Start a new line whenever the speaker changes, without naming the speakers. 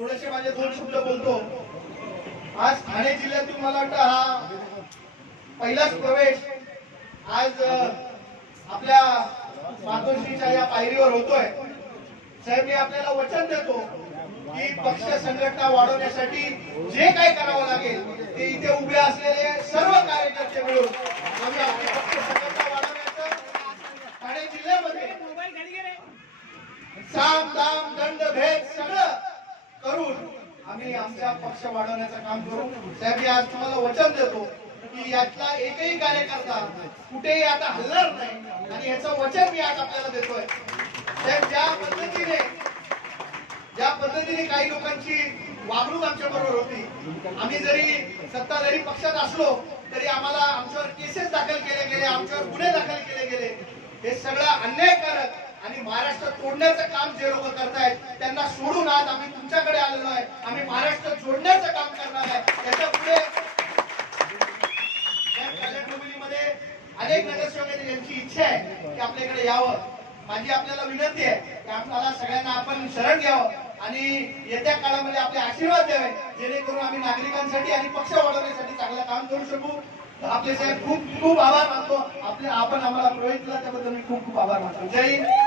माझे दोन शब्द बोलतो. आज ठाणे जिल्ह्यातून मला वाटतं हा पहिलाच प्रवेश आज आपल्या मातोश्रीच्या या पायरीवर होतोय. साहेब मी आपल्याला वचन देतो की पक्ष संघटना वाढवण्यासाठी जे काही करावं लागेल ते इथे उभे असलेले सर्व कार्यकर्ते मिळून आम्ही आपली पक्ष संघटना वाढवण्याचं ठाणे जिल्ह्यामध्ये साम दाम दंड भेद सगळं आम्ही आमचा पक्ष वाढवण्याचं काम करू. साहेब मी आज तुम्हाला वचन देतो की यातला एकही कार्यकर्ता कुठेही आता हलणार नाही. आणि याचं वचन मी आज आपल्याला देतोय. साहेब ज्या पद्धतीने ज्या पद्धतीने काही लोकांची वागणूक आमच्या बरोबर होती आम्ही जरी सत्ताधारी पक्षात असलो तरी आम्हाला आमच्यावर केसेस दाखल केले गेले आमच्यावर गुन्हे दाखल केले गेले. हे सगळं अन्यायकारक आणि महाराष्ट्र तोडण्याचं काम जे लोक करतायत त्यांना सोडून आज आम्ही तुमच्या आहे आम्ही महाराष्ट्र जोडण्याचं काम करणार आहे. त्याच्या पुढे या अनेक नगरसेवक यांची इच्छा आहे की आपल्याकडे यावं. माझी आपल्याला विनंती आहे की आपल्याला सगळ्यांना आपण शरण घ्यावं आणि येत्या काळामध्ये आपले आशीर्वाद द्यावे जेणेकरून आम्ही नागरिकांसाठी आणि पक्ष वाढवण्यासाठी चांगलं काम करू शकू. आपले साहेब खूप खूप आभार मानतो. आपले आपण आम्हाला प्रवेश दिला त्याबद्दल मी खूप खूप आभार मानतो. जय हिंद.